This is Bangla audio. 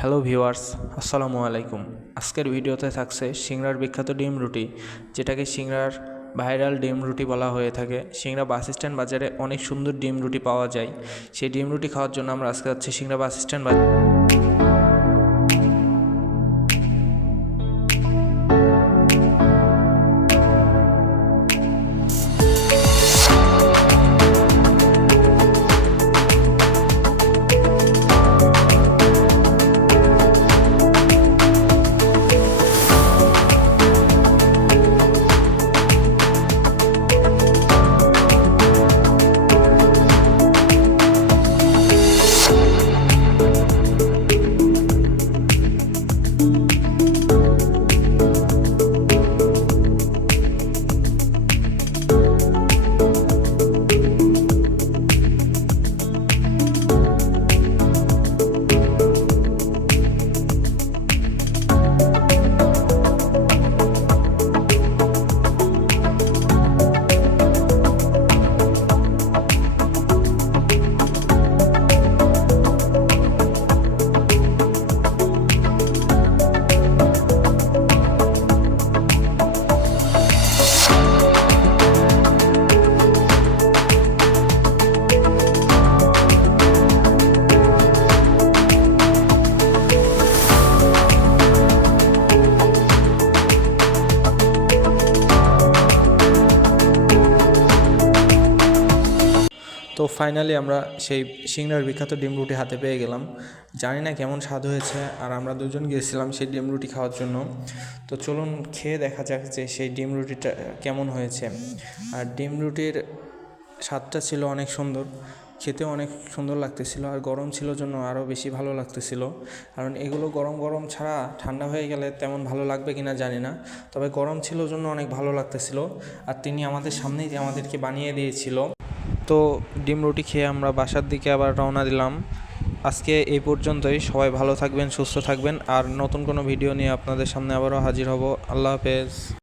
হ্যালো ভিউয়ার্স, আসসালামু আলাইকুম। আজকের ভিডিওতে থাকছে সিংড়ার বিখ্যাত ডিম রুটি, যেটাকে সিংড়ার ভাইরাল ডিম রুটি বলা হয়ে থাকে। সিংড়া বাস স্ট্যান্ড বাজারে অনেক সুন্দর ডিম রুটি পাওয়া যায়। সেই ডিম রুটি খাওয়ার জন্য আমরা আজকে যাচ্ছি সিংড়া বাস স্ট্যান্ড বাজার। তো ফাইনালি আমরা সেই সিংড়ার বিখ্যাত ডিম রুটি হাতে পেয়ে গেলাম। জানি না কেমন স্বাদ হয়েছে আর আমরা দুজন গিয়েছিলাম সেই ডিম রুটি খাওয়ার জন্য। তো চলুন খেয়ে দেখা যাক যে সেই ডিম রুটিটা কেমন হয়েছে। আর ডিম রুটির স্বাদটা ছিল অনেক সুন্দর, খেতেও অনেক সুন্দর লাগতেছিল আর গরম ছিল জন্য আরও বেশি ভালো লাগতেছিল। কারণ এগুলো গরম গরম ছাড়া ঠান্ডা হয়ে গেলে তেমন ভালো লাগবে কিনা জানি না, তবে গরম ছিল জন্য অনেক ভালো লাগতেছিল। আর তিনি আমাদের সামনেই আমাদেরকে বানিয়ে দিয়েছিল। তো ডিম রুটি খেয়ে আমরা বাসার দিকে আবার রওনা দিলাম। আজকে এই পর্যন্তই। সবাই ভালো থাকবেন, সুস্থ থাকবেন। আর নতুন কোনো ভিডিও নিয়ে আপনাদের সামনে আবারও হাজির হব। আল্লাহ হাফেজ।